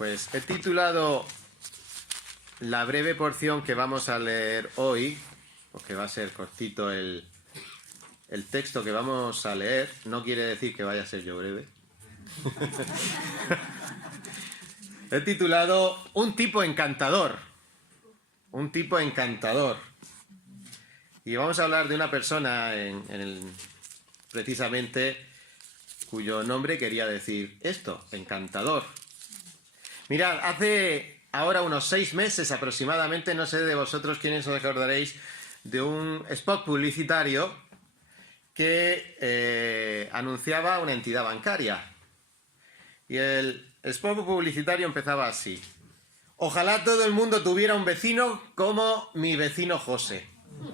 Pues he titulado la breve porción que vamos a leer hoy, porque va a ser cortito el texto que vamos a leer. No quiere decir que vaya a ser yo breve. He titulado Un tipo encantador. Un tipo encantador. Y vamos a hablar de una persona precisamente cuyo nombre quería decir esto, encantador. Mirad, hace ahora unos 6 meses aproximadamente, no sé de vosotros quiénes os acordaréis, de un spot publicitario que anunciaba una entidad bancaria. Y el spot publicitario empezaba así: ojalá todo el mundo tuviera un vecino como mi vecino José.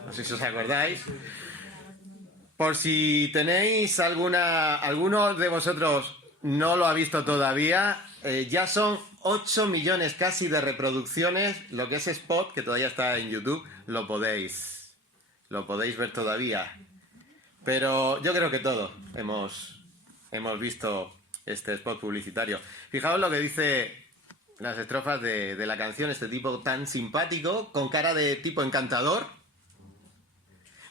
No sé si os acordáis. Por si tenéis alguno de vosotros no lo ha visto todavía, ya son 8 millones casi de reproducciones. Lo que es spot, que todavía está en YouTube, lo podéis ver todavía. Pero yo creo que todos hemos visto este spot publicitario. Fijaos lo que dice las estrofas de la canción, este tipo tan simpático, con cara de tipo encantador.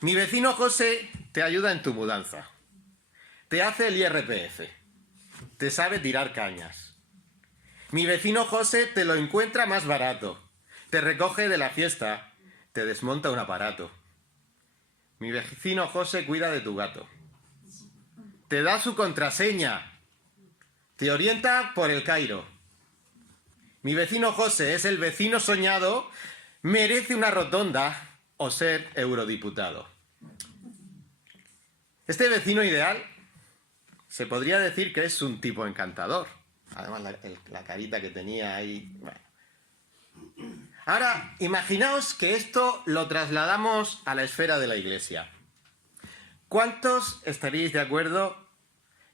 Mi vecino José te ayuda en tu mudanza, te hace el IRPF, te sabe tirar cañas. Mi vecino José te lo encuentra más barato, te recoge de la fiesta, te desmonta un aparato. Mi vecino José cuida de tu gato, te da su contraseña, te orienta por el Cairo. Mi vecino José es el vecino soñado, merece una rotonda o ser eurodiputado. Este vecino ideal se podría decir que es un tipo encantador. Además, la carita que tenía ahí. Bueno. Ahora, imaginaos que esto lo trasladamos a la esfera de la Iglesia. ¿Cuántos estaríais de acuerdo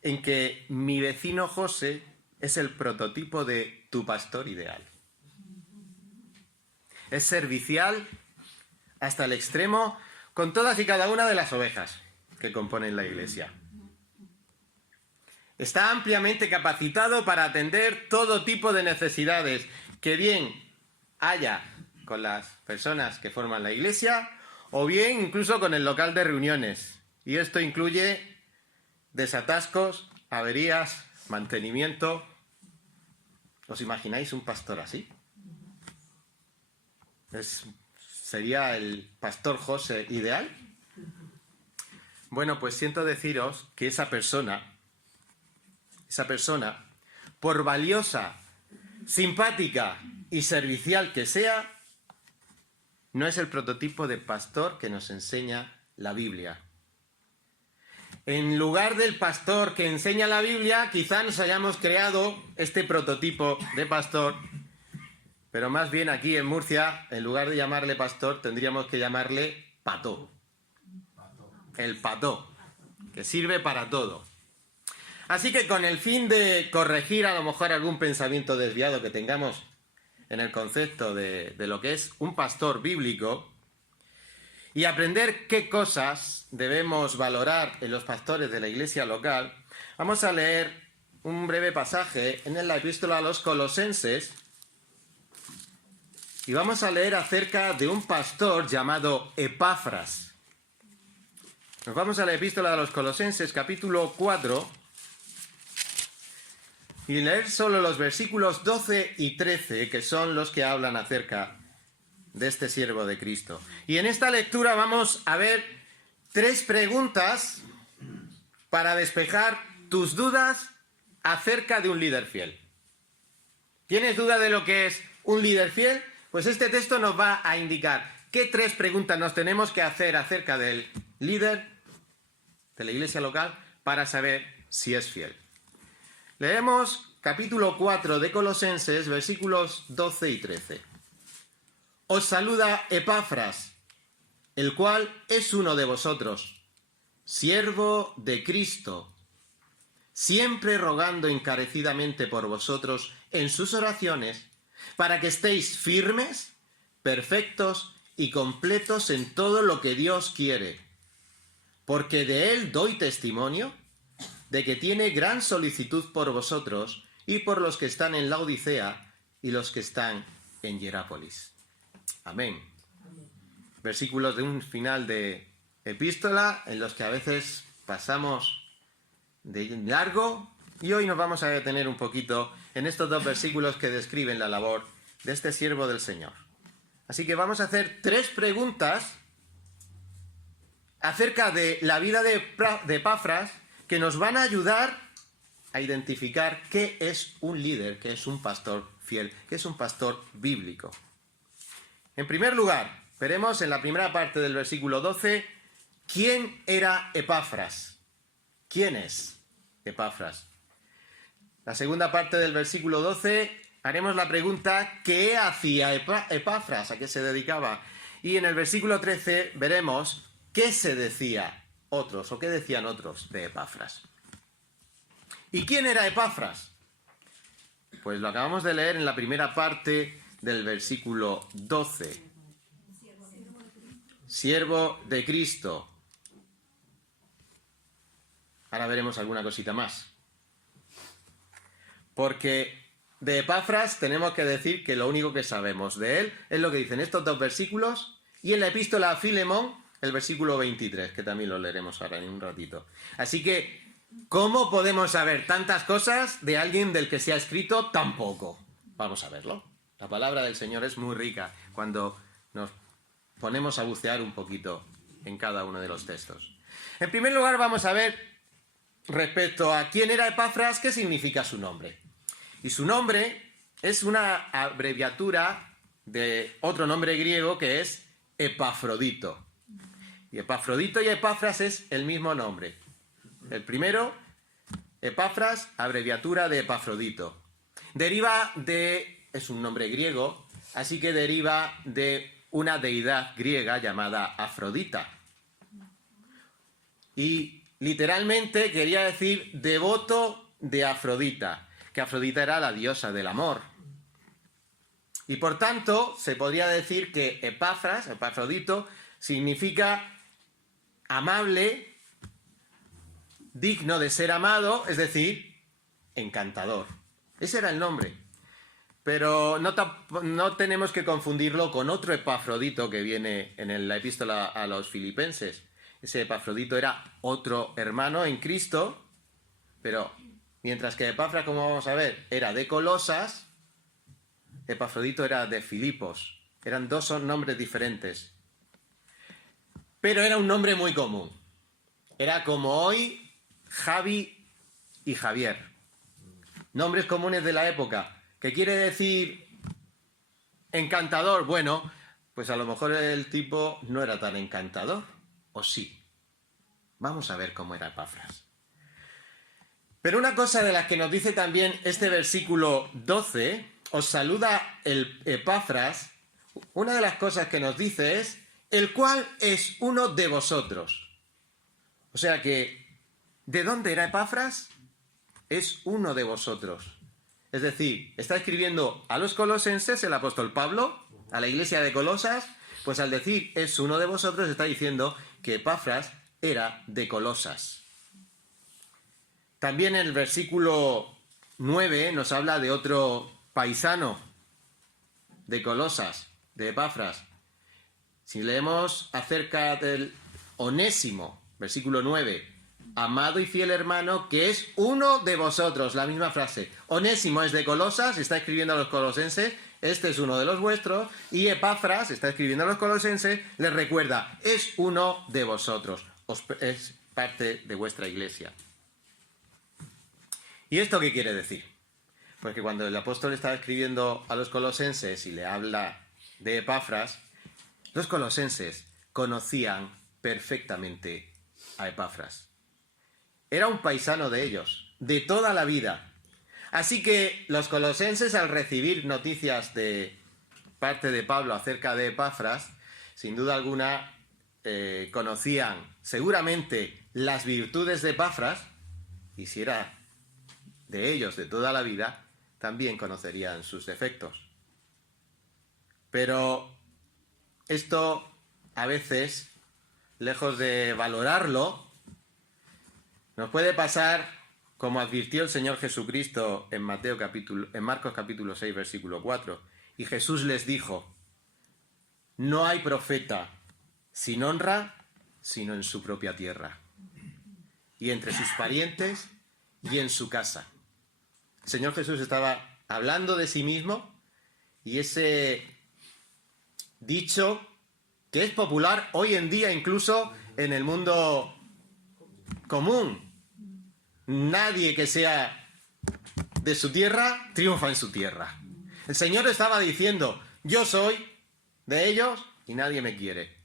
en que mi vecino José es el prototipo de tu pastor ideal? Es servicial hasta el extremo con todas y cada una de las ovejas que componen la Iglesia. Está ampliamente capacitado para atender todo tipo de necesidades que bien haya con las personas que forman la Iglesia o bien incluso con el local de reuniones. Y esto incluye desatascos, averías, mantenimiento. ¿Os imagináis un pastor así? ¿Sería el pastor José ideal? Bueno, pues siento deciros que esa persona, por valiosa, simpática y servicial que sea, no es el prototipo de pastor que nos enseña la Biblia. En lugar del pastor que enseña la Biblia, quizá nos hayamos creado este prototipo de pastor, pero más bien aquí en Murcia, en lugar de llamarle pastor, tendríamos que llamarle pató. El pató, que sirve para todo. Así que con el fin de corregir a lo mejor algún pensamiento desviado que tengamos en el concepto de lo que es un pastor bíblico y aprender qué cosas debemos valorar en los pastores de la iglesia local, vamos a leer un breve pasaje en la epístola a los Colosenses y vamos a leer acerca de un pastor llamado Epafras. Nos vamos a la epístola a los Colosenses, capítulo 4, y leer solo los versículos 12 y 13, que son los que hablan acerca de este siervo de Cristo. Y en esta lectura vamos a ver 3 preguntas para despejar tus dudas acerca de un líder fiel. ¿Tienes duda de lo que es un líder fiel? Pues este texto nos va a indicar qué 3 preguntas nos tenemos que hacer acerca del líder de la iglesia local para saber si es fiel. Leemos capítulo 4 de Colosenses, versículos 12 y 13. Os saluda Epafras, el cual es uno de vosotros, siervo de Cristo, siempre rogando encarecidamente por vosotros en sus oraciones, para que estéis firmes, perfectos y completos en todo lo que Dios quiere. Porque de él doy testimonio de que tiene gran solicitud por vosotros y por los que están en la Odisea y los que están en Hierápolis. Amén. Versículos de un final de epístola en los que a veces pasamos de largo, y hoy nos vamos a detener un poquito en estos dos versículos que describen la labor de este siervo del Señor. Así que vamos a hacer 3 preguntas acerca de la vida de Epafras que nos van a ayudar a identificar qué es un líder, qué es un pastor fiel, qué es un pastor bíblico. En primer lugar, veremos en la primera parte del versículo 12, ¿quién era Epafras? ¿Quién es Epafras? La segunda parte del versículo 12 haremos la pregunta, ¿qué hacía Epafras? ¿A qué se dedicaba? Y en el versículo 13 veremos qué se decía otros o qué decían otros de Epafras. ¿Y quién era Epafras? Pues lo acabamos de leer en la primera parte del versículo 12. Siervo de Cristo. Ahora veremos alguna cosita más. Porque de Epafras tenemos que decir que lo único que sabemos de él es lo que dicen estos 2 versículos y en la epístola a Filemón, el versículo 23, que también lo leeremos ahora en un ratito. Así que, ¿cómo podemos saber tantas cosas de alguien del que se ha escrito tan poco? Vamos a verlo. La palabra del Señor es muy rica cuando nos ponemos a bucear un poquito en cada uno de los textos. En primer lugar, vamos a ver respecto a quién era Epafras, qué significa su nombre. Y su nombre es una abreviatura de otro nombre griego que es Epafrodito. Y Epafrodito y Epafras es el mismo nombre. El primero, Epafras, abreviatura de Epafrodito. Es un nombre griego, así que deriva de una deidad griega llamada Afrodita. Y literalmente quería decir devoto de Afrodita, que Afrodita era la diosa del amor. Y por tanto, se podría decir que Epafras, Epafrodito, significa amable, digno de ser amado, es decir, encantador. Ese era el nombre. Pero no tenemos que confundirlo con otro Epafrodito que viene en la epístola a los Filipenses. Ese Epafrodito era otro hermano en Cristo, pero mientras que Epafras, como vamos a ver, era de Colosas, Epafrodito era de Filipos. Eran 2 nombres diferentes. Pero era un nombre muy común. Era como hoy Javi y Javier. Nombres comunes de la época. ¿Qué quiere decir encantador? Bueno, pues a lo mejor el tipo no era tan encantador. ¿O sí? Vamos a ver cómo era Epafras. Pero una cosa de las que nos dice también este versículo 12, os saluda el Epafras, una de las cosas que nos dice es, el cual es uno de vosotros. O sea que, ¿de dónde era Epafras? Es uno de vosotros. Es decir, está escribiendo a los colosenses el apóstol Pablo, a la iglesia de Colosas, pues al decir es uno de vosotros está diciendo que Epafras era de Colosas. También el versículo 9 nos habla de otro paisano de Colosas, de Epafras. Si leemos acerca del Onésimo, versículo 9, amado y fiel hermano, que es uno de vosotros, la misma frase. Onésimo es de Colosas, está escribiendo a los colosenses, este es uno de los vuestros, y Epafras, está escribiendo a los colosenses, les recuerda, es uno de vosotros, es parte de vuestra iglesia. ¿Y esto qué quiere decir? Pues que cuando el apóstol estaba escribiendo a los colosenses y le habla de Epafras, los colosenses conocían perfectamente a Epafras. Era un paisano de ellos, de toda la vida. Así que los colosenses, al recibir noticias de parte de Pablo acerca de Epafras, sin duda alguna conocían seguramente las virtudes de Epafras, y si era de ellos de toda la vida, también conocerían sus defectos. Pero esto a veces, lejos de valorarlo, nos puede pasar como advirtió el Señor Jesucristo en Marcos capítulo 6, versículo 4. Y Jesús les dijo: no hay profeta sin honra sino en su propia tierra, y entre sus parientes y en su casa. El Señor Jesús estaba hablando de sí mismo, y ese dicho que es popular hoy en día incluso en el mundo común. Nadie que sea de su tierra triunfa en su tierra. El Señor estaba diciendo: yo soy de ellos y nadie me quiere.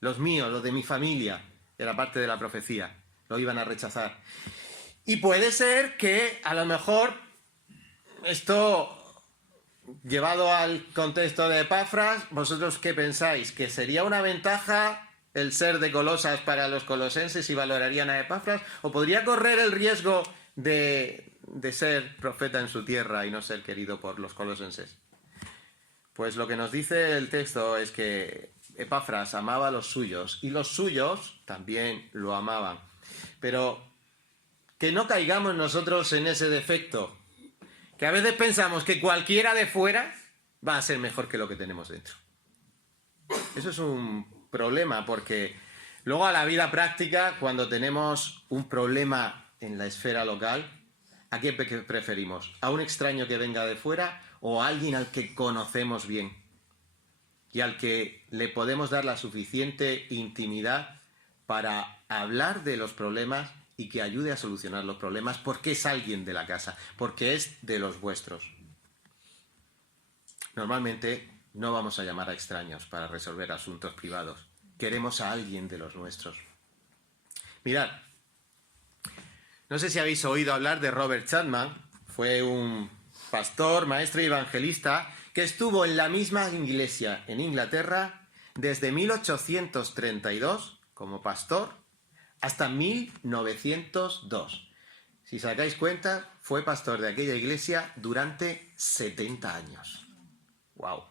Los míos, los de mi familia, era parte de la profecía, lo iban a rechazar. Y puede ser que a lo mejor esto, llevado al contexto de Epafras, ¿vosotros qué pensáis? ¿Que sería una ventaja el ser de Colosas para los colosenses y valorarían a Epafras? ¿O podría correr el riesgo de ser profeta en su tierra y no ser querido por los colosenses? Pues lo que nos dice el texto es que Epafras amaba a los suyos y los suyos también lo amaban. Pero que no caigamos nosotros en ese defecto, que a veces pensamos que cualquiera de fuera va a ser mejor que lo que tenemos dentro. Eso es un problema, porque luego a la vida práctica, cuando tenemos un problema en la esfera local, ¿a quién preferimos? ¿A un extraño que venga de fuera o a alguien al que conocemos bien y al que le podemos dar la suficiente intimidad para hablar de los problemas y que ayude a solucionar los problemas, porque es alguien de la casa, porque es de los vuestros? Normalmente no vamos a llamar a extraños para resolver asuntos privados. Queremos a alguien de los nuestros. Mirad, no sé si habéis oído hablar de Robert Chapman. Fue un pastor, maestro y evangelista que estuvo en la misma iglesia en Inglaterra desde 1832 como pastor hasta 1902. Si sacáis cuenta, fue pastor de aquella iglesia durante 70 años. ¡Wow!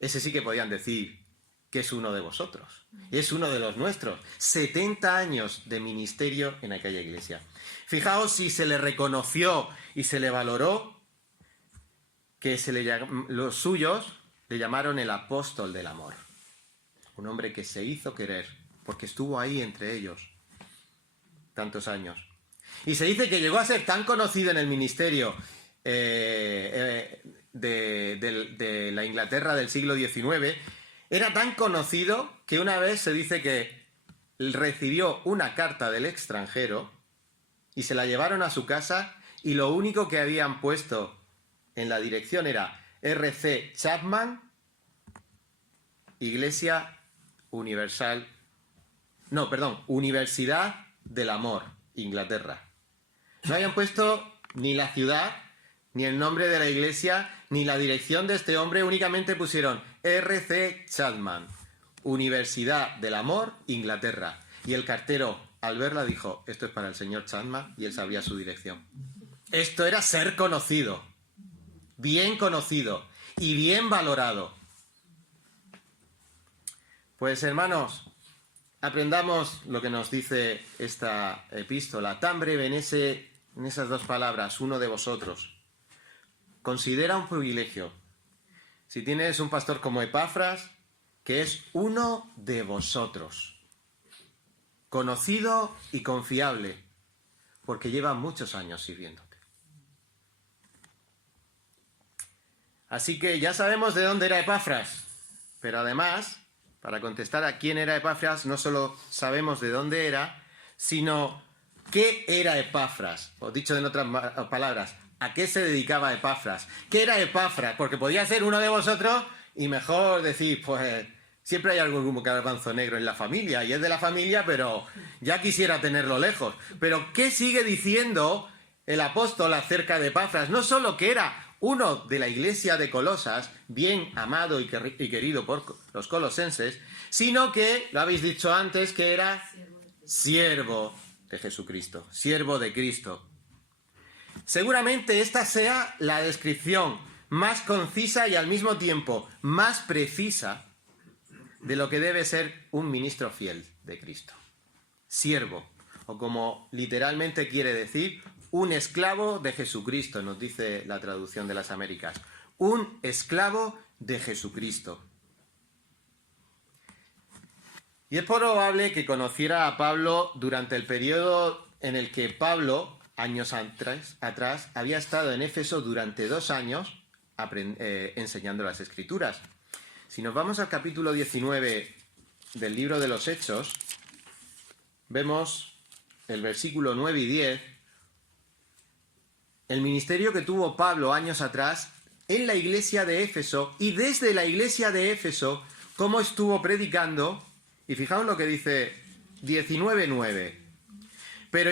Ese sí que podían decir que es uno de vosotros. Es uno de los nuestros. 70 años de ministerio en aquella iglesia. Fijaos si se le reconoció y se le valoró, que los suyos le llamaron el apóstol del amor. Un hombre que se hizo querer, porque estuvo ahí entre ellos tantos años. Y se dice que llegó a ser tan conocido en el ministerio de la Inglaterra del siglo XIX, era tan conocido que una vez se dice que recibió una carta del extranjero y se la llevaron a su casa, y lo único que habían puesto en la dirección era R.C. Chapman, Iglesia Universal, Universidad del Amor, Inglaterra. No habían puesto ni la ciudad, ni el nombre de la iglesia, ni la dirección de este hombre, únicamente pusieron R.C. Chapman, Universidad del Amor, Inglaterra. Y el cartero, al verla, dijo: esto es para el señor Chapman, y él sabía su dirección. Esto era ser conocido, bien conocido y bien valorado. Pues hermanos, aprendamos lo que nos dice esta epístola, tan breve en esas dos palabras: uno de vosotros. Considera un privilegio, si tienes un pastor como Epafras, que es uno de vosotros, conocido y confiable, porque lleva muchos años sirviéndote. Así que ya sabemos de dónde era Epafras, pero además, para contestar a quién era Epafras, no solo sabemos de dónde era, sino qué era Epafras. O dicho en otras palabras, ¿a qué se dedicaba Epafras? ¿Qué era Epafras? Porque podía ser uno de vosotros y mejor decir, pues siempre hay algún garbanzo negro en la familia, y es de la familia, pero ya quisiera tenerlo lejos. Pero ¿qué sigue diciendo el apóstol acerca de Epafras? No solo que era uno de la iglesia de Colosas, bien amado y querido por los colosenses, sino que, lo habéis dicho antes, que era siervo de Jesucristo, siervo de Cristo. Seguramente esta sea la descripción más concisa y al mismo tiempo más precisa de lo que debe ser un ministro fiel de Cristo. Siervo, o como literalmente quiere decir, un esclavo de Jesucristo, nos dice la traducción de las Américas. Un esclavo de Jesucristo. Y es probable que conociera a Pablo durante el periodo en el que Pablo, años atrás, había estado en Éfeso durante 2 años enseñando las Escrituras. Si nos vamos al capítulo 19 del libro de los Hechos, vemos el versículo 9 y 10, el ministerio que tuvo Pablo años atrás en la iglesia de Éfeso, y desde la iglesia de Éfeso, cómo estuvo predicando. Y fijaos lo que dice 19:9. Pero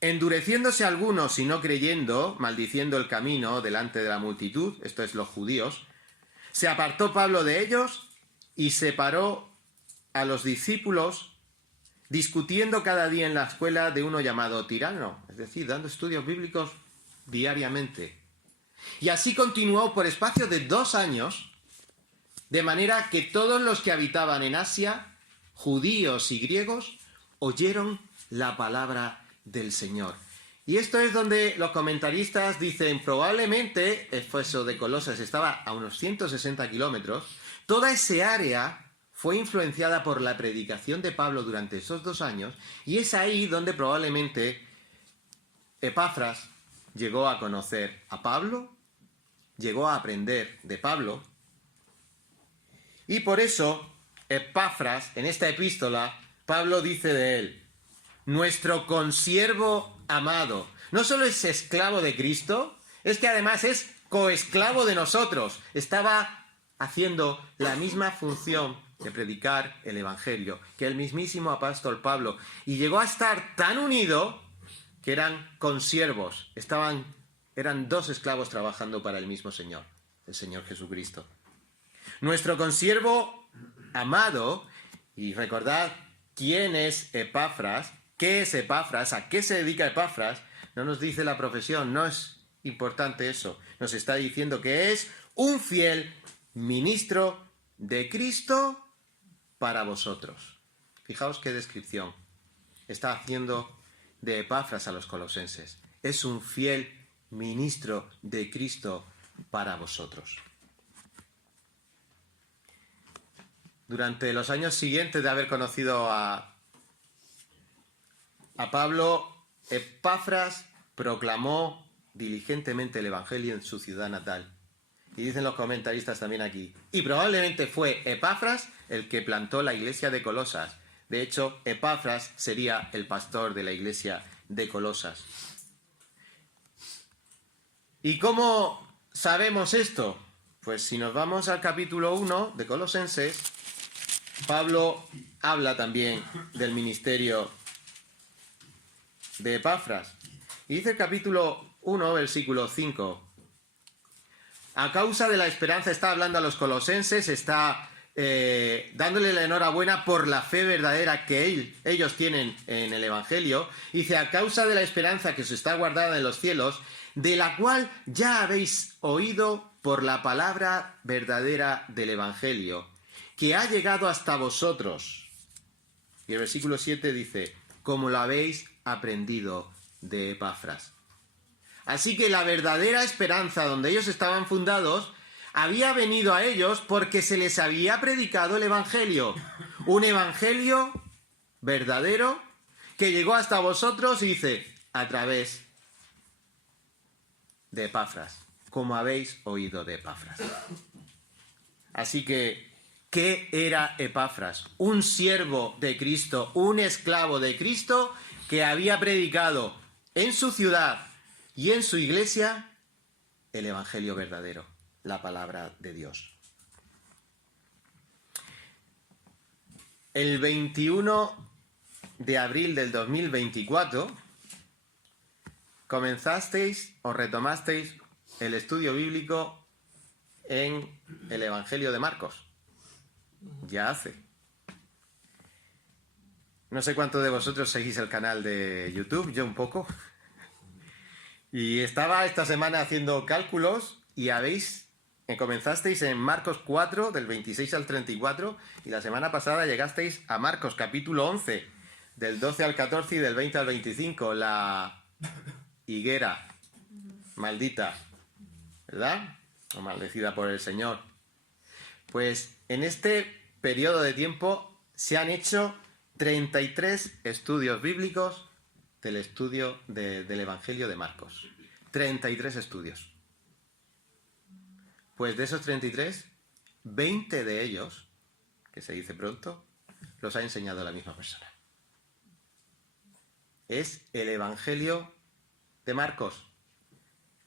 endureciéndose algunos y no creyendo, maldiciendo el camino delante de la multitud, esto es los judíos, se apartó Pablo de ellos y separó a los discípulos, discutiendo cada día en la escuela de uno llamado Tirano, es decir, dando estudios bíblicos diariamente. Y así continuó por espacio de 2 años, de manera que todos los que habitaban en Asia, judíos y griegos, oyeron la palabra del Señor. Y esto es donde los comentaristas dicen, probablemente Éfeso de Colosas estaba a unos 160 kilómetros, toda ese área fue influenciada por la predicación de Pablo durante esos 2 años, y es ahí donde probablemente Epafras llegó a conocer a Pablo, llegó a aprender de Pablo, y por eso Epafras, en esta epístola, Pablo dice de él, nuestro consiervo amado. No solo es esclavo de Cristo, es que además es coesclavo de nosotros. Estaba haciendo la misma función de predicar el Evangelio que el mismísimo apóstol Pablo. Y llegó a estar tan unido que eran consiervos. Eran 2 esclavos trabajando para el mismo Señor, el Señor Jesucristo. Nuestro consiervo amado, y recordad quién es Epafras, qué es Epafras, a qué se dedica Epafras, no nos dice la profesión, no es importante eso, nos está diciendo que es un fiel ministro de Cristo para vosotros. Fijaos qué descripción está haciendo de Epafras a los colosenses. Es un fiel ministro de Cristo para vosotros. Durante los años siguientes de haber conocido a Pablo, Epafras proclamó diligentemente el Evangelio en su ciudad natal. Y dicen los comentaristas también aquí. Y probablemente fue Epafras el que plantó la iglesia de Colosas. De hecho, Epafras sería el pastor de la iglesia de Colosas. ¿Y cómo sabemos esto? Pues si nos vamos al capítulo 1 de Colosenses, Pablo habla también del ministerio de Epafras. Y dice el capítulo 1, versículo 5. A causa de la esperanza, está hablando a los colosenses, está dándole la enhorabuena por la fe verdadera que ellos tienen en el Evangelio. Dice, a causa de la esperanza que os está guardada en los cielos, de la cual ya habéis oído por la palabra verdadera del Evangelio, que ha llegado hasta vosotros. Y el versículo 7 dice, como lo habéis aprendido de Epafras. Así que la verdadera esperanza donde ellos estaban fundados había venido a ellos porque se les había predicado el Evangelio. Un Evangelio verdadero que llegó hasta vosotros, y dice, a través de Epafras, como habéis oído de Epafras. Así que, ¿qué era Epafras? Un siervo de Cristo, un esclavo de Cristo que había predicado en su ciudad y en su iglesia el Evangelio verdadero, la palabra de Dios. El 21 de abril del 2024 comenzasteis o retomasteis el estudio bíblico en el Evangelio de Marcos. Ya hace. No sé cuántos de vosotros seguís el canal de YouTube, yo un poco. Y estaba esta semana haciendo cálculos y comenzasteis en Marcos 4, del 26 al 34, y la semana pasada llegasteis a Marcos capítulo 11, del 12 al 14 y del 20 al 25, la higuera maldita, ¿verdad? O maldecida por el Señor. Pues en este periodo de tiempo se han hecho 33 estudios bíblicos del estudio del Evangelio de Marcos. 33 estudios. Pues de esos 33, 20 de ellos, que se dice pronto, los ha enseñado la misma persona. Es el Evangelio de Marcos.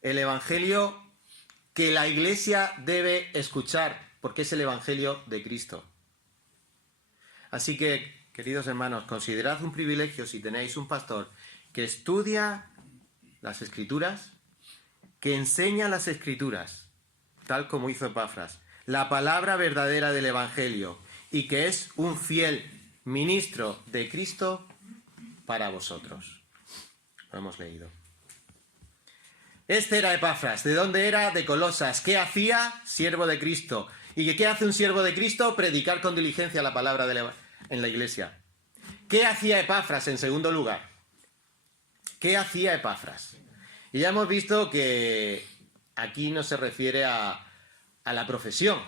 El Evangelio que la Iglesia debe escuchar, porque es el Evangelio de Cristo. Así que, queridos hermanos, considerad un privilegio si tenéis un pastor que estudia las Escrituras, que enseña las Escrituras, tal como hizo Epafras, la palabra verdadera del Evangelio, y que es un fiel ministro de Cristo para vosotros. Lo hemos leído. Este era Epafras. ¿De dónde era? De Colosas. ¿Qué hacía? Siervo de Cristo. ¿Y qué hace un siervo de Cristo? Predicar con diligencia la palabra en la iglesia. ¿Qué hacía Epafras en segundo lugar? ¿Qué hacía Epafras? Y ya hemos visto que aquí no se refiere a la profesión.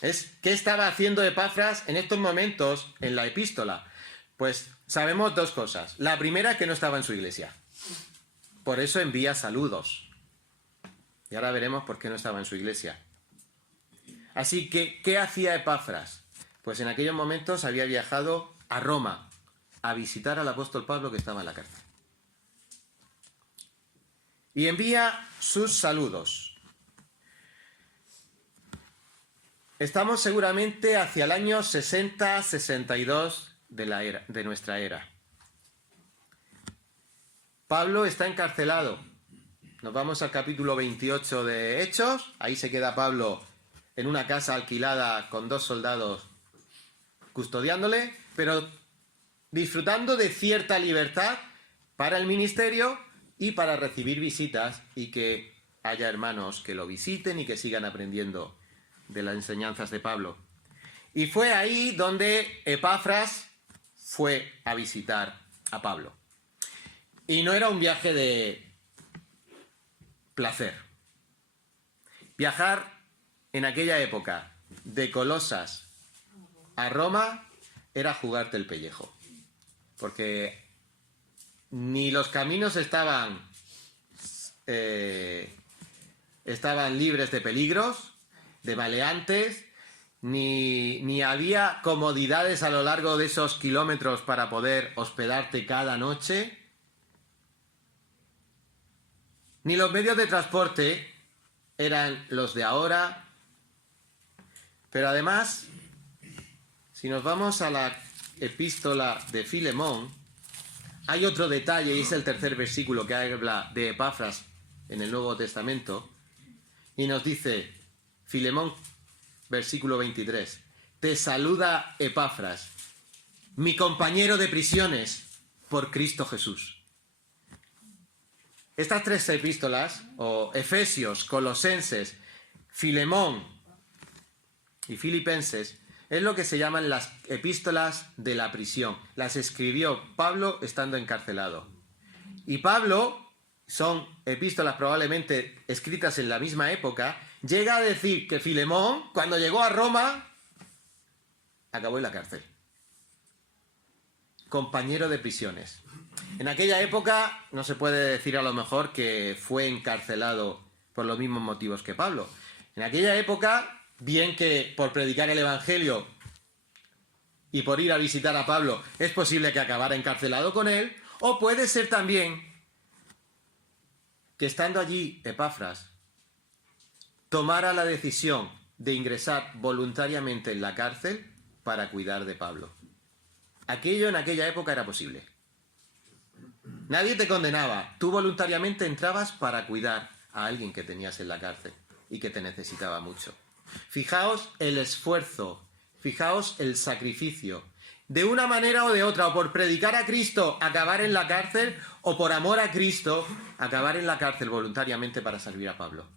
¿Qué estaba haciendo Epafras en estos momentos en la epístola? Pues sabemos dos cosas. La primera es que no estaba en su iglesia. Por eso envía saludos. Y ahora veremos por qué no estaba en su iglesia. Así que, ¿qué hacía Epafras? Pues en aquellos momentos había viajado a Roma a visitar al apóstol Pablo, que estaba en la cárcel. Y envía sus saludos. Estamos seguramente hacia el año 60-62 de nuestra era. Pablo está encarcelado. Nos vamos al capítulo 28 de Hechos. Ahí se queda Pablo en una casa alquilada con 2 soldados custodiándole, pero disfrutando de cierta libertad para el ministerio y para recibir visitas y que haya hermanos que lo visiten y que sigan aprendiendo de las enseñanzas de Pablo. Y fue ahí donde Epafras fue a visitar a Pablo. Y no era un viaje de placer. Viajar en aquella época de Colosas a Roma era jugarte el pellejo. Porque ni los caminos estaban libres de peligros, de maleantes, ni había comodidades a lo largo de esos kilómetros para poder hospedarte cada noche, ni los medios de transporte eran los de ahora. Pero además, si nos vamos a la epístola de Filemón, hay otro detalle, y es el tercer versículo que habla de Epafras en el Nuevo Testamento, y nos dice, Filemón, versículo 23, te saluda Epafras, mi compañero de prisiones por Cristo Jesús. Estas 3 epístolas, o Efesios, Colosenses, Filemón y Filipenses, es lo que se llaman las epístolas de la prisión. Las escribió Pablo estando encarcelado. Y Pablo, son epístolas probablemente escritas en la misma época, llega a decir que Filemón, cuando llegó a Roma, acabó en la cárcel. Compañero de prisiones. En aquella época no se puede decir a lo mejor que fue encarcelado por los mismos motivos que Pablo. En aquella época, bien que por predicar el Evangelio y por ir a visitar a Pablo es posible que acabara encarcelado con él, o puede ser también que estando allí Epafras tomara la decisión de ingresar voluntariamente en la cárcel para cuidar de Pablo. Aquello en aquella época era posible. Nadie te condenaba. Tú voluntariamente entrabas para cuidar a alguien que tenías en la cárcel y que te necesitaba mucho. Fijaos el esfuerzo, fijaos el sacrificio. De una manera o de otra, o por predicar a Cristo, acabar en la cárcel, o por amor a Cristo, acabar en la cárcel voluntariamente para servir a Pablo.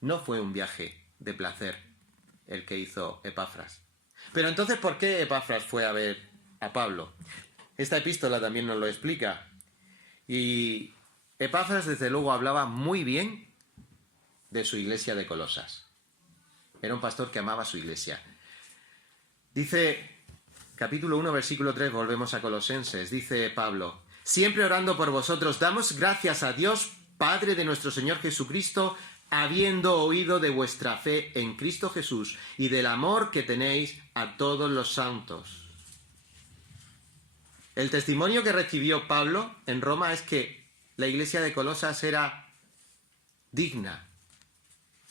No fue un viaje de placer el que hizo Epafras. Pero entonces, ¿por qué Epafras fue a ver a Pablo. Esta epístola también nos lo explica. Y Epafras, desde luego, hablaba muy bien de su iglesia de Colosas. Era un pastor que amaba su iglesia. Dice, capítulo 1, versículo 3, volvemos a Colosenses, dice Pablo: siempre orando por vosotros, damos gracias a Dios, Padre de nuestro Señor Jesucristo, habiendo oído de vuestra fe en Cristo Jesús y del amor que tenéis a todos los santos. El testimonio que recibió Pablo en Roma es que la iglesia de Colosas era digna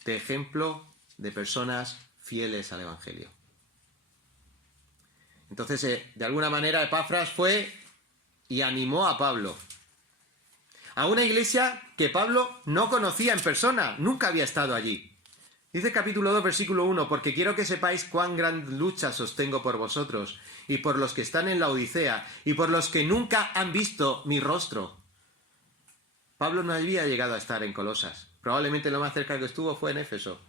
de ejemplo de personas fieles al Evangelio. Entonces, de alguna manera, Epafras fue y animó a Pablo. A una iglesia que Pablo no conocía en persona, nunca había estado allí. Dice capítulo 2, versículo 1, porque quiero que sepáis cuán gran lucha sostengo por vosotros, y por los que están en la Odisea, y por los que nunca han visto mi rostro. Pablo no había llegado a estar en Colosas. Probablemente lo más cerca que estuvo fue en Éfeso.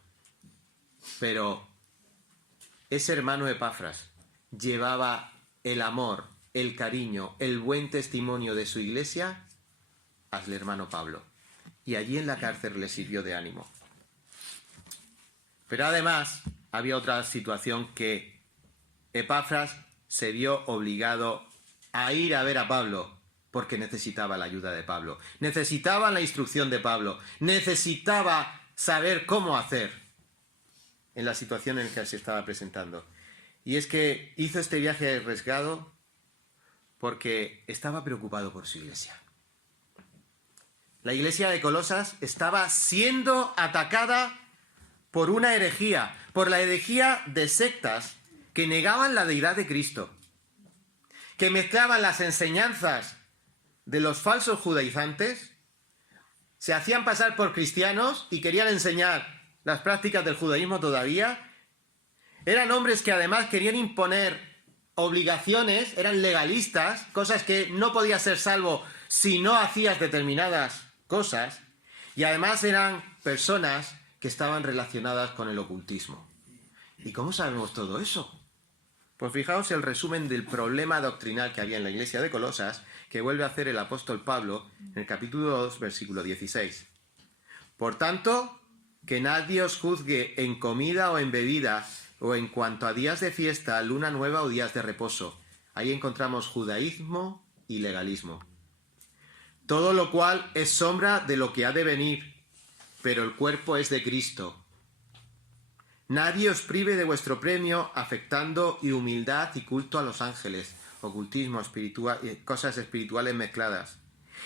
Pero ese hermano Epafras llevaba el amor, el cariño, el buen testimonio de su iglesia al hermano Pablo. Y allí en la cárcel le sirvió de ánimo. Pero además había otra situación, que Epafras se vio obligado a ir a ver a Pablo porque necesitaba la ayuda de Pablo, necesitaba la instrucción de Pablo, necesitaba saber cómo hacer en la situación en la que se estaba presentando. Y es que hizo este viaje arriesgado porque estaba preocupado por su iglesia. La iglesia de Colosas estaba siendo atacada por una herejía, por la herejía de sectas que negaban la deidad de Cristo, que mezclaban las enseñanzas de los falsos judaizantes, se hacían pasar por cristianos y querían enseñar las prácticas del judaísmo todavía. Eran hombres que además querían imponer obligaciones, eran legalistas, cosas que no podías ser salvo si no hacías determinadas cosas, y además eran personas que estaban relacionadas con el ocultismo. ¿Y cómo sabemos todo eso? Pues fijaos el resumen del problema doctrinal que había en la iglesia de Colosas, que vuelve a hacer el apóstol Pablo en el capítulo 2, versículo 16. Por tanto, que nadie os juzgue en comida o en bebida, o en cuanto a días de fiesta, luna nueva o días de reposo. Ahí encontramos judaísmo y legalismo. Todo lo cual es sombra de lo que ha de venir, pero el cuerpo es de Cristo. Nadie os prive de vuestro premio, afectando y humildad y culto a los ángeles, ocultismo, cosas espirituales mezcladas,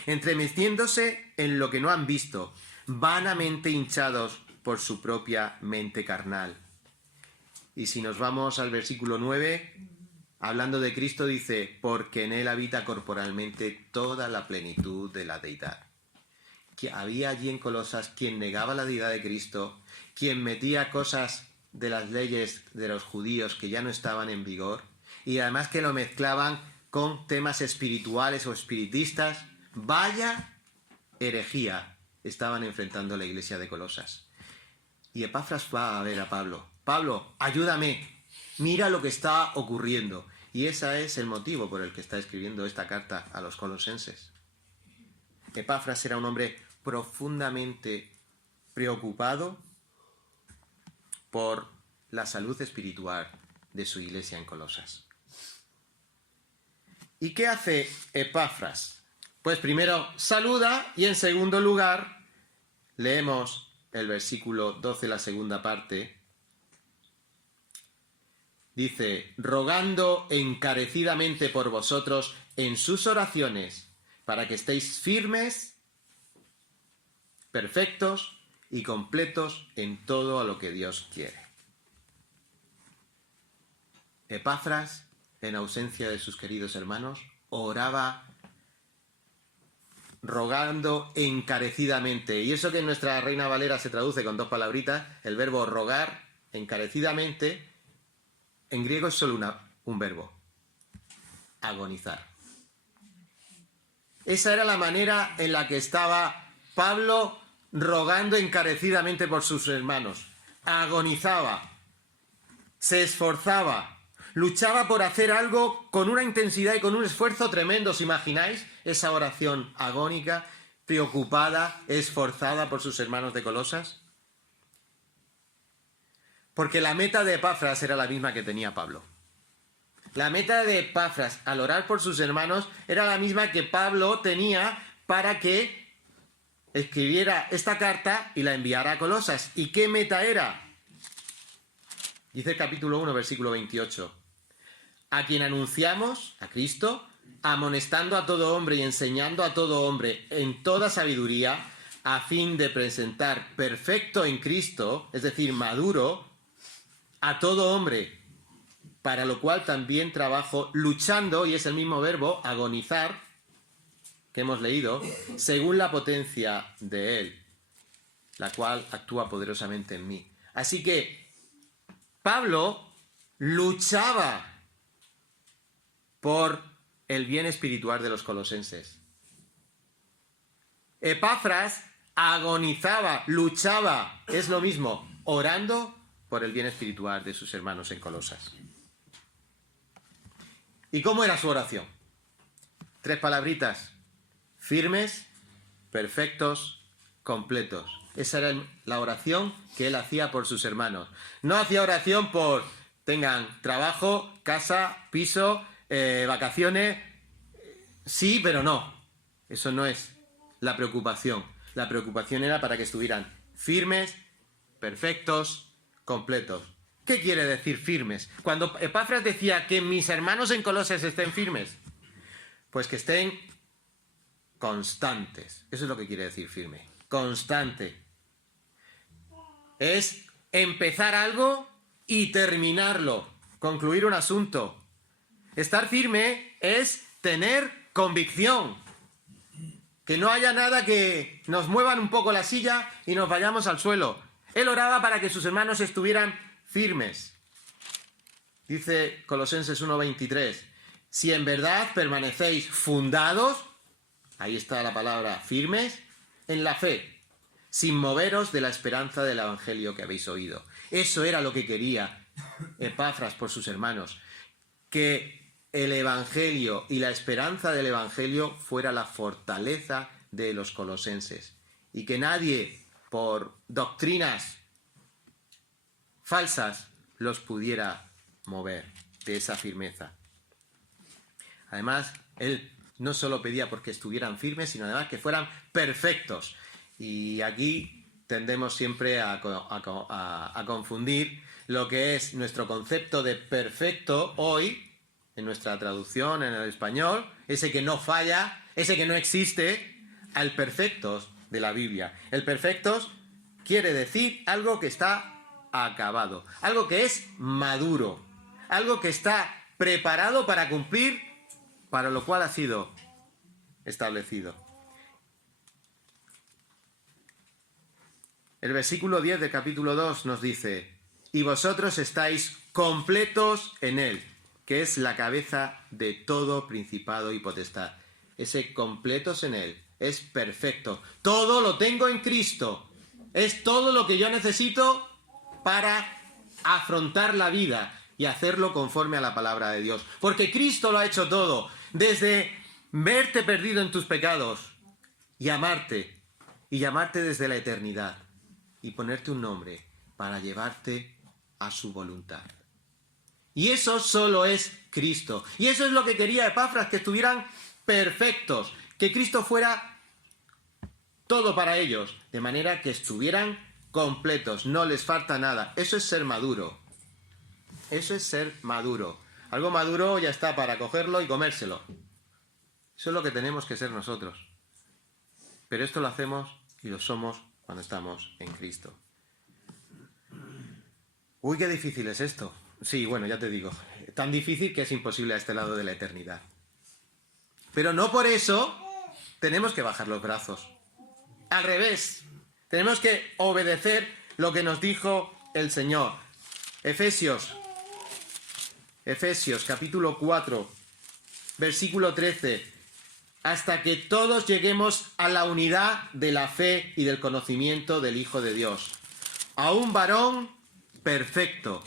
entremetiéndose en lo que no han visto, vanamente hinchados por su propia mente carnal. Y si nos vamos al versículo 9, hablando de Cristo, dice: porque en él habita corporalmente toda la plenitud de la deidad. Que había allí en Colosas quien negaba la deidad de Cristo, quien metía cosas de las leyes de los judíos que ya no estaban en vigor, y además que lo mezclaban con temas espirituales o espiritistas. Vaya herejía estaban enfrentando la iglesia de Colosas. Y Epafras va a ver a Pablo. Pablo, ayúdame, mira lo que está ocurriendo. Y ese es el motivo por el que está escribiendo esta carta a los colosenses. Epafras era un hombre profundamente preocupado por la salud espiritual de su iglesia en Colosas. ¿Y qué hace Epafras? Pues primero saluda, y en segundo lugar leemos el versículo 12, la segunda parte. Dice: rogando encarecidamente por vosotros en sus oraciones, para que estéis firmes, perfectos y completos en todo a lo que Dios quiere. Epafras, en ausencia de sus queridos hermanos, oraba rogando encarecidamente. Y eso que en nuestra Reina Valera se traduce con dos palabritas, el verbo rogar encarecidamente, en griego es solo un verbo: agonizar. Esa era la manera en la que estaba Pablo rogando encarecidamente por sus hermanos. Agonizaba, se esforzaba, Luchaba por hacer algo con una intensidad y con un esfuerzo tremendo. ¿Os imagináis esa oración agónica, preocupada, esforzada por sus hermanos de Colosas? Porque la meta de Epafras era la misma que tenía Pablo. La meta de Epafras al orar por sus hermanos era la misma que Pablo tenía para que escribiera esta carta y la enviara a Colosas. ¿Y qué meta era? Dice el capítulo 1, versículo 28. A quien anunciamos, a Cristo, amonestando a todo hombre y enseñando a todo hombre en toda sabiduría, a fin de presentar perfecto en Cristo, es decir, maduro, a todo hombre, para lo cual también trabajo luchando, y es el mismo verbo, agonizar, que hemos leído, según la potencia de Él, la cual actúa poderosamente en mí. Así que Pablo luchaba por el bien espiritual de los colosenses. Epafras agonizaba, luchaba, es lo mismo, orando por el bien espiritual de sus hermanos en Colosas. ¿Y cómo era su oración? 3 palabritas: firmes, perfectos, completos. Esa era la oración que él hacía por sus hermanos. No hacía oración por tengan trabajo, casa, piso, vacaciones. Sí, pero no. Eso no es la preocupación. La preocupación era para que estuvieran firmes, perfectos, completos. ¿Qué quiere decir firmes? Cuando Epafras decía que mis hermanos en Colosas estén firmes, pues que estén constantes. Eso es lo que quiere decir firme. Constante. Es empezar algo y terminarlo. Concluir un asunto. Estar firme es tener convicción. Que no haya nada que nos muevan un poco la silla y nos vayamos al suelo. Él oraba para que sus hermanos estuvieran firmes. Dice Colosenses 1:23. Si en verdad permanecéis fundados, ahí está la palabra firmes, en la fe, sin moveros de la esperanza del evangelio que habéis oído. Eso era lo que quería Epafras por sus hermanos, que el evangelio y la esperanza del evangelio fuera la fortaleza de los colosenses y que nadie por doctrinas falsas los pudiera mover de esa firmeza. Además, él no solo pedía porque estuvieran firmes, sino además que fueran perfectos. Y aquí tendemos siempre a confundir lo que es nuestro concepto de perfecto hoy, en nuestra traducción en el español, ese que no falla, ese que no existe, al perfectos de la Biblia. El perfectos quiere decir algo que está acabado, algo que es maduro, algo que está preparado para cumplir para lo cual ha sido establecido. El versículo 10 del capítulo 2 nos dice: y vosotros estáis completos en él, que es la cabeza de todo principado y potestad. Ese completos en él es perfecto. Todo lo tengo en Cristo. Es todo lo que yo necesito para afrontar la vida y hacerlo conforme a la palabra de Dios. Porque Cristo lo ha hecho todo. Desde verte perdido en tus pecados y amarte desde la eternidad y ponerte un nombre para llevarte a su voluntad. Y eso solo es Cristo. Y eso es lo que quería Epafras, que estuvieran perfectos, que Cristo fuera todo para ellos, de manera que estuvieran completos, no les falta nada. Eso es ser maduro. Eso es ser maduro. Algo maduro ya está para cogerlo y comérselo. Eso es lo que tenemos que ser nosotros. Pero esto lo hacemos y lo somos cuando estamos en Cristo. Uy, qué difícil es esto. Sí, bueno, ya te digo. Tan difícil que es imposible a este lado de la eternidad. Pero no por eso tenemos que bajar los brazos. Al revés. Tenemos que obedecer lo que nos dijo el Señor. Efesios capítulo 4, versículo 13. Hasta que todos lleguemos a la unidad de la fe y del conocimiento del Hijo de Dios. A un varón perfecto,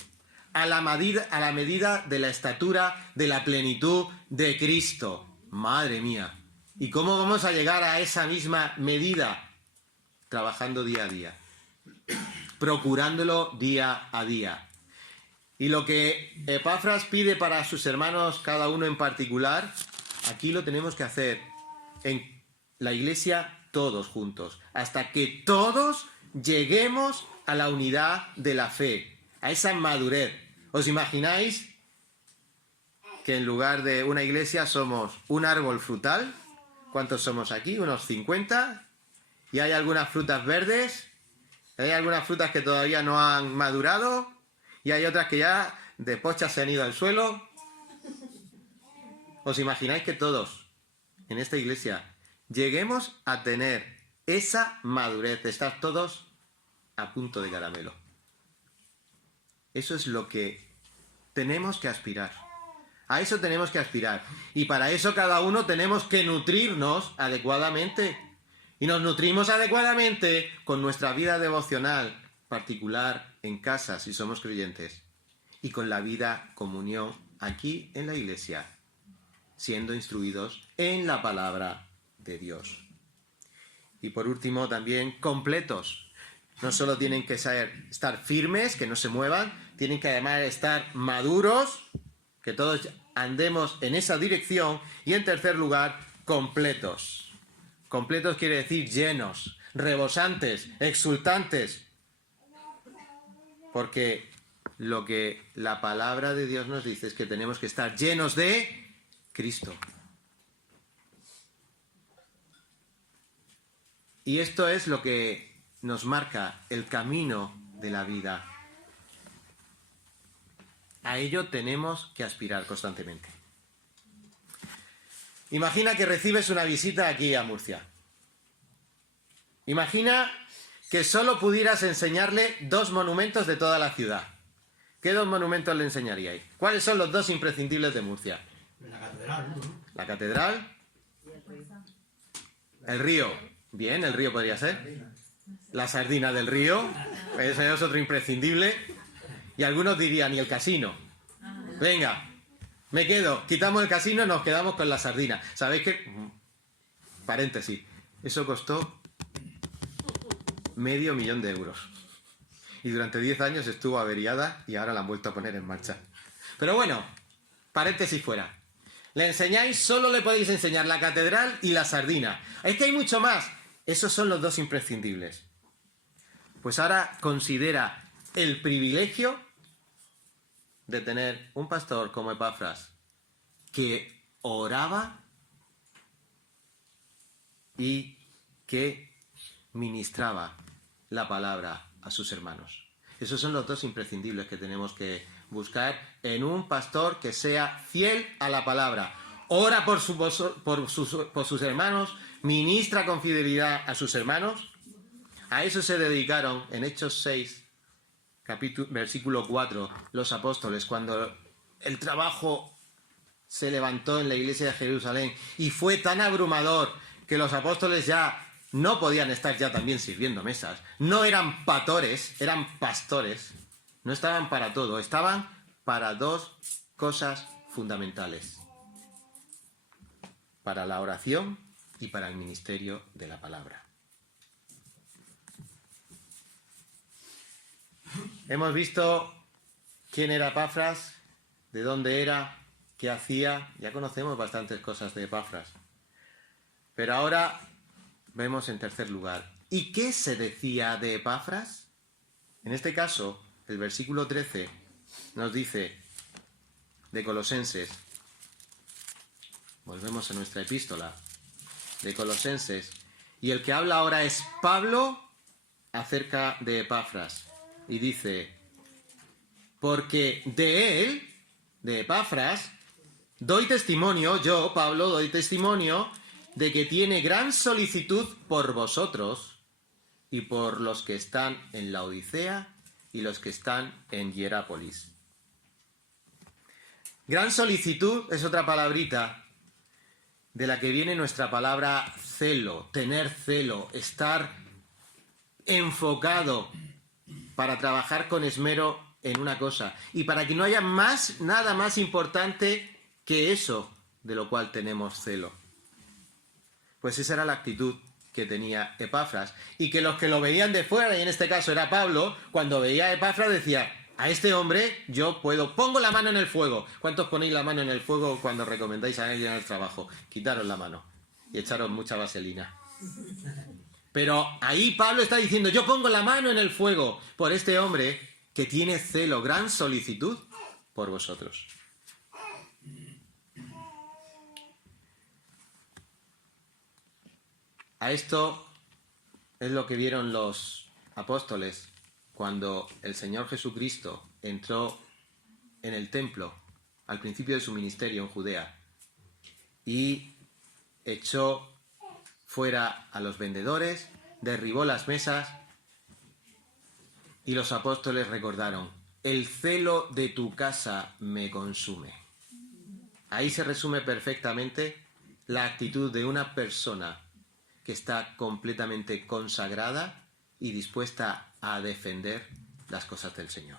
a la medida de la estatura de la plenitud de Cristo. Madre mía. ¿Y cómo vamos a llegar a esa misma medida? Trabajando día a día, procurándolo día a día. Y lo que Epafras pide para sus hermanos, cada uno en particular, aquí lo tenemos que hacer en la iglesia todos juntos, hasta que todos lleguemos a la unidad de la fe, a esa madurez. ¿Os imagináis que en lugar de una iglesia somos un árbol frutal? ¿Cuántos somos aquí? Unos 50. Y hay algunas frutas verdes, hay algunas frutas que todavía no han madurado, y hay otras que ya de pocha se han ido al suelo. ¿Os imagináis que todos en esta iglesia lleguemos a tener esa madurez de estar todos a punto de caramelo? Eso es lo que tenemos que aspirar. A eso tenemos que aspirar. Y para eso cada uno tenemos que nutrirnos adecuadamente. Y nos nutrimos adecuadamente con nuestra vida devocional particular en casa, si somos creyentes. Y con la vida comunión aquí en la iglesia, siendo instruidos en la palabra de Dios. Y por último también completos. No solo tienen que estar firmes, que no se muevan, tienen que además estar maduros, que todos andemos en esa dirección. Y en tercer lugar, completos. Completos quiere decir llenos, rebosantes, exultantes. Porque lo que la palabra de Dios nos dice es que tenemos que estar llenos de Cristo. Y esto es lo que nos marca el camino de la vida. A ello tenemos que aspirar constantemente. Imagina que recibes una visita aquí a Murcia. Imagina que solo pudieras enseñarle 2 monumentos de toda la ciudad. ¿Qué 2 monumentos le enseñaríais? ¿Cuáles son los 2 imprescindibles de Murcia? La catedral, ¿no? La catedral. El río. Bien, el río podría ser. La sardina del río. Ese es otro imprescindible. Y algunos dirían, ¿y el casino? Venga, me quedo. Quitamos el casino y nos quedamos con la sardina. ¿Sabéis qué? Paréntesis. Eso costó $500,000 de euros. Y durante 10 años estuvo averiada y ahora la han vuelto a poner en marcha. Pero bueno, paréntesis fuera. Le enseñáis, solo le podéis enseñar la catedral y la sardina. Es que hay mucho más. Esos son los 2 imprescindibles. Pues ahora considera el privilegio de tener un pastor como Epafras que oraba y que ministraba la palabra a sus hermanos. Esos son los 2 imprescindibles que tenemos que buscar en un pastor que sea fiel a la palabra. Ora por sus hermanos, ministra con fidelidad a sus hermanos. A eso se dedicaron en Hechos 6, versículo 4, los apóstoles, cuando el trabajo se levantó en la iglesia de Jerusalén y fue tan abrumador que los apóstoles ya no podían estar ya también sirviendo mesas. No eran patores, eran pastores. No estaban para todo, estaban para 2 cosas fundamentales. Para la oración y para el ministerio de la palabra. Hemos visto quién era Epafras, de dónde era, qué hacía. Ya conocemos bastantes cosas de Epafras. Pero ahora vemos en tercer lugar, ¿y qué se decía de Epafras? En este caso, el versículo 13 nos dice de Colosenses, volvemos a nuestra epístola, de Colosenses, y el que habla ahora es Pablo acerca de Epafras, y dice, porque de él, de Epafras, doy testimonio, yo, Pablo, doy testimonio de que tiene gran solicitud por vosotros y por los que están en la Odisea y los que están en Hierápolis. Gran solicitud es otra palabrita de la que viene nuestra palabra celo, tener celo, estar enfocado para trabajar con esmero en una cosa y para que no haya nada más importante que eso de lo cual tenemos celo. Pues esa era la actitud que tenía Epafras, y que los que lo veían de fuera, y en este caso era Pablo, cuando veía a Epafras decía: a este hombre yo pongo la mano en el fuego. ¿Cuántos ponéis la mano en el fuego cuando recomendáis a alguien en el trabajo? Quitaros la mano y echaros mucha vaselina. Pero ahí Pablo está diciendo: yo pongo la mano en el fuego por este hombre que tiene celo, gran solicitud por vosotros. A esto es lo que vieron los apóstoles cuando el Señor Jesucristo entró en el templo al principio de su ministerio en Judea y echó fuera a los vendedores, derribó las mesas, y los apóstoles recordaron: el celo de tu casa me consume. Ahí se resume perfectamente la actitud de una persona que está completamente consagrada y dispuesta a defender las cosas del Señor.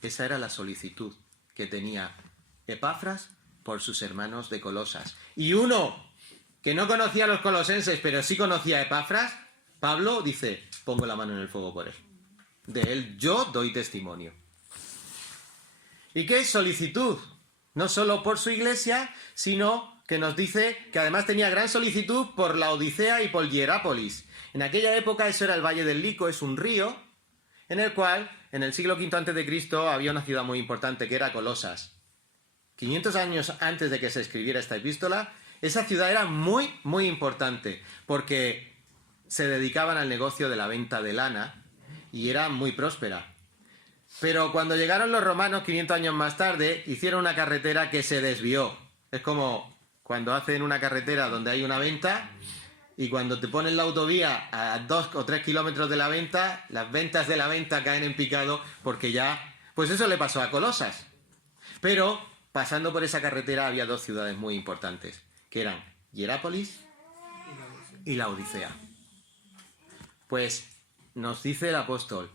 Esa era la solicitud que tenía Epafras por sus hermanos de Colosas. Y uno que no conocía a los colosenses, pero sí conocía a Epafras, Pablo, dice: pongo la mano en el fuego por él. De él yo doy testimonio. ¿Y qué es solicitud? No solo por su iglesia, sino que nos dice que además tenía gran solicitud por Laodicea y por Hierápolis. En aquella época eso era el Valle del Lico, es un río, en el cual, en el siglo V a.C., había una ciudad muy importante que era Colosas. 500 años antes de que se escribiera esta epístola, esa ciudad era muy, muy importante, porque se dedicaban al negocio de la venta de lana y era muy próspera. Pero cuando llegaron los romanos, 500 años más tarde, hicieron una carretera que se desvió. Es como cuando hacen una carretera donde hay una venta y cuando te ponen la autovía a 2 o 3 kilómetros de la venta, las ventas de la venta caen en picado porque ya... Pues eso le pasó a Colosas. Pero pasando por esa carretera había dos ciudades muy importantes, que eran Hierápolis y Laodicea. Pues nos dice el apóstol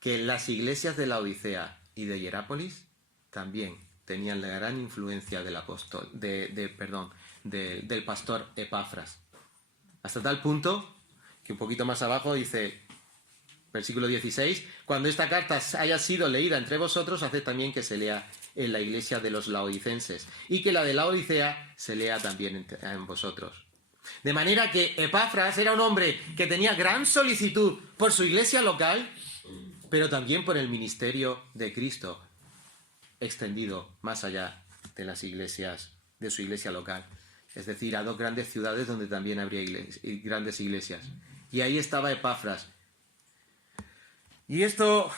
que las iglesias de Laodicea y de Hierápolis también tenían la gran influencia del apóstol, del pastor Epafras. Hasta tal punto que un poquito más abajo dice, versículo 16, cuando esta carta haya sido leída entre vosotros, haced también que se lea en la iglesia de los laodicenses, y que la de Laodicea se lea también en vosotros. De manera que Epafras era un hombre que tenía gran solicitud por su iglesia local, pero también por el ministerio de Cristo, extendido más allá de las iglesias, de su iglesia local. Es decir, a dos grandes ciudades donde también habría grandes iglesias. Y ahí estaba Epafras. ¿Y esto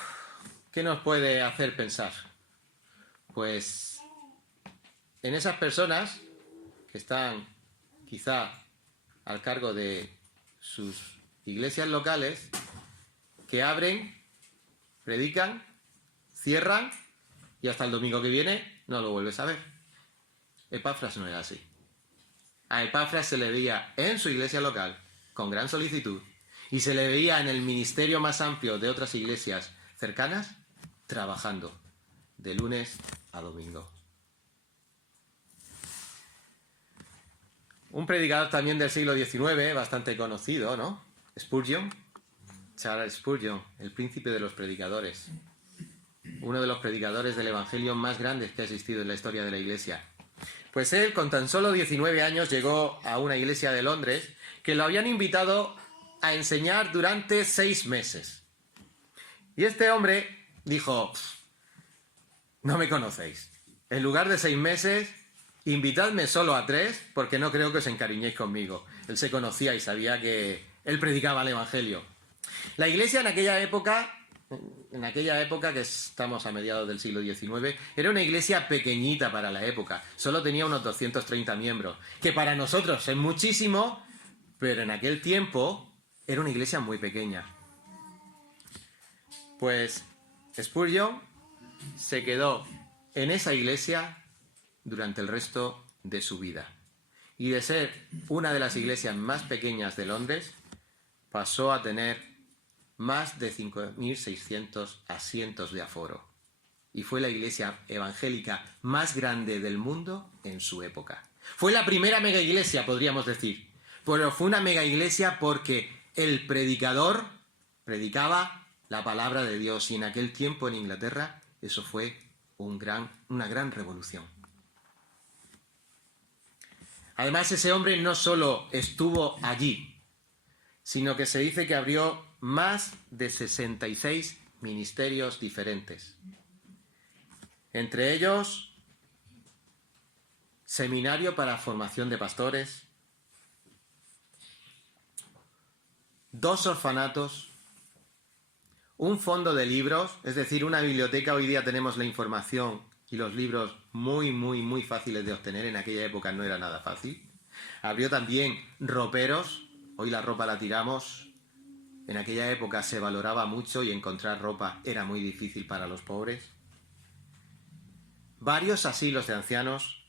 qué nos puede hacer pensar? Pues en esas personas que están quizá al cargo de sus iglesias locales, que abren, predican, cierran y hasta el domingo que viene no lo vuelves a ver. Epafras no era así. A Epafras se le veía en su iglesia local con gran solicitud y se le veía en el ministerio más amplio de otras iglesias cercanas trabajando de lunes a domingo. Un predicador también del siglo XIX, bastante conocido, ¿no? Spurgeon, Charles Spurgeon, el príncipe de los predicadores. Uno de los predicadores del evangelio más grandes que ha existido en la historia de la iglesia. Pues él, con tan solo 19 años, llegó a una iglesia de Londres que lo habían invitado a enseñar durante 6 meses. Y este hombre dijo, no me conocéis. En lugar de 6 meses, invitadme solo a 3, porque no creo que os encariñéis conmigo. Él se conocía y sabía que él predicaba el evangelio. La iglesia en aquella época, que estamos a mediados del siglo XIX, era una iglesia pequeñita para la época. Solo tenía unos 230 miembros, que para nosotros es muchísimo, pero en aquel tiempo era una iglesia muy pequeña. Pues Spurgeon se quedó en esa iglesia durante el resto de su vida. Y de ser una de las iglesias más pequeñas de Londres, pasó a tener más de 5.600 asientos de aforo. Y fue la iglesia evangélica más grande del mundo en su época. Fue la primera mega iglesia, podríamos decir. Pero fue una mega iglesia porque el predicador predicaba la palabra de Dios. Y en aquel tiempo en Inglaterra eso fue una gran revolución. Además, ese hombre no solo estuvo allí, sino que se dice que abrió más de 66 ministerios diferentes. Entre ellos, seminario para formación de pastores, 2 orfanatos, un fondo de libros, es decir, una biblioteca. Hoy día tenemos la información y los libros muy fáciles de obtener. En aquella época no era nada fácil. Abrió también roperos. Hoy la ropa la tiramos. En aquella época se valoraba mucho y encontrar ropa era muy difícil para los pobres. Varios asilos de ancianos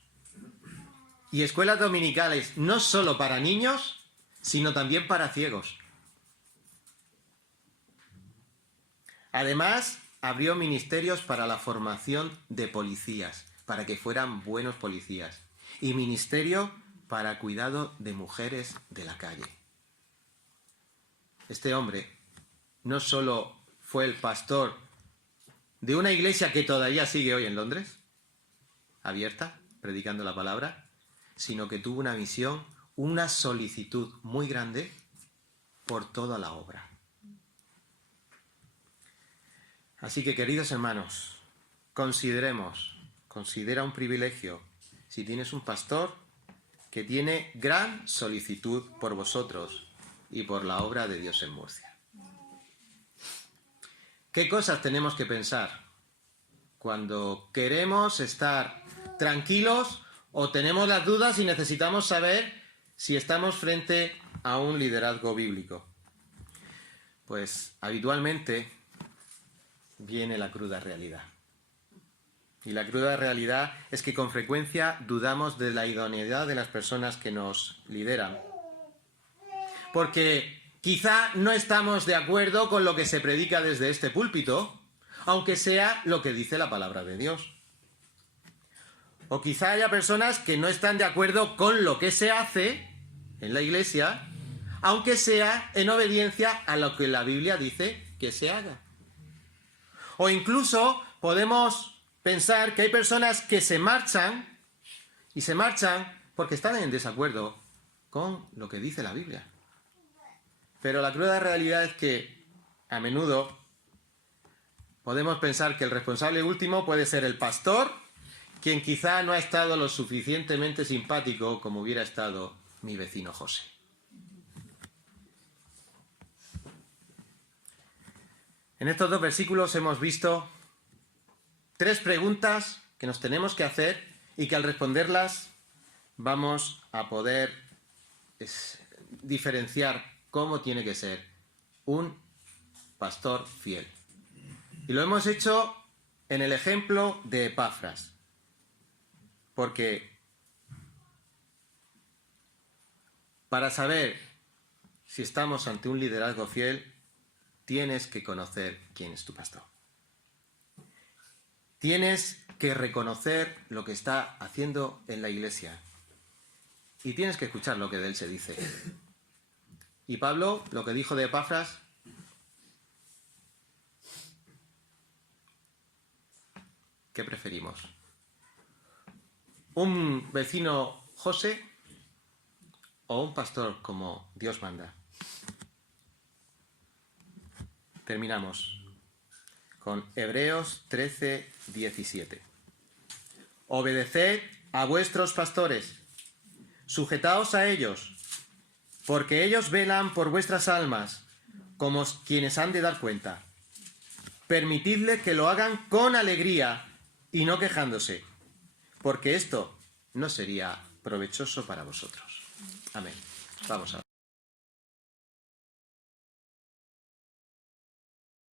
y escuelas dominicales, no solo para niños, sino también para ciegos. Además, abrió ministerios para la formación de policías, para que fueran buenos policías, y ministerio para cuidado de mujeres de la calle. Este hombre no solo fue el pastor de una iglesia que todavía sigue hoy en Londres, abierta, predicando la palabra, sino que tuvo una misión, una solicitud muy grande por toda la obra. Así que, queridos hermanos, considera un privilegio si tienes un pastor que tiene gran solicitud por vosotros y por la obra de Dios en Murcia. ¿Qué cosas tenemos que pensar cuando queremos estar tranquilos o tenemos las dudas y necesitamos saber si estamos frente a un liderazgo bíblico? Pues habitualmente viene la cruda realidad. Y la cruda realidad es que con frecuencia dudamos de la idoneidad de las personas que nos lideran. Porque quizá no estamos de acuerdo con lo que se predica desde este púlpito, aunque sea lo que dice la palabra de Dios. O quizá haya personas que no están de acuerdo con lo que se hace en la iglesia, aunque sea en obediencia a lo que la Biblia dice que se haga. O incluso podemos pensar que hay personas que se marchan porque están en desacuerdo con lo que dice la Biblia. Pero la cruda realidad es que a menudo podemos pensar que el responsable último puede ser el pastor, quien quizá no ha estado lo suficientemente simpático como hubiera estado mi vecino José. En estos 2 versículos hemos visto 3 preguntas que nos tenemos que hacer y que al responderlas vamos a poder diferenciar cómo tiene que ser un pastor fiel. Y lo hemos hecho en el ejemplo de Epafras, porque para saber si estamos ante un liderazgo fiel, tienes que conocer quién es tu pastor. Tienes que reconocer lo que está haciendo en la iglesia. Y tienes que escuchar lo que de él se dice. Y Pablo, lo que dijo de Epafras, ¿qué preferimos? ¿Un vecino José o un pastor como Dios manda? Terminamos con Hebreos 13, 17. Obedeced a vuestros pastores, sujetaos a ellos, porque ellos velan por vuestras almas, como quienes han de dar cuenta. Permitidle que lo hagan con alegría y no quejándose, porque esto no sería provechoso para vosotros. Amén. Vamos a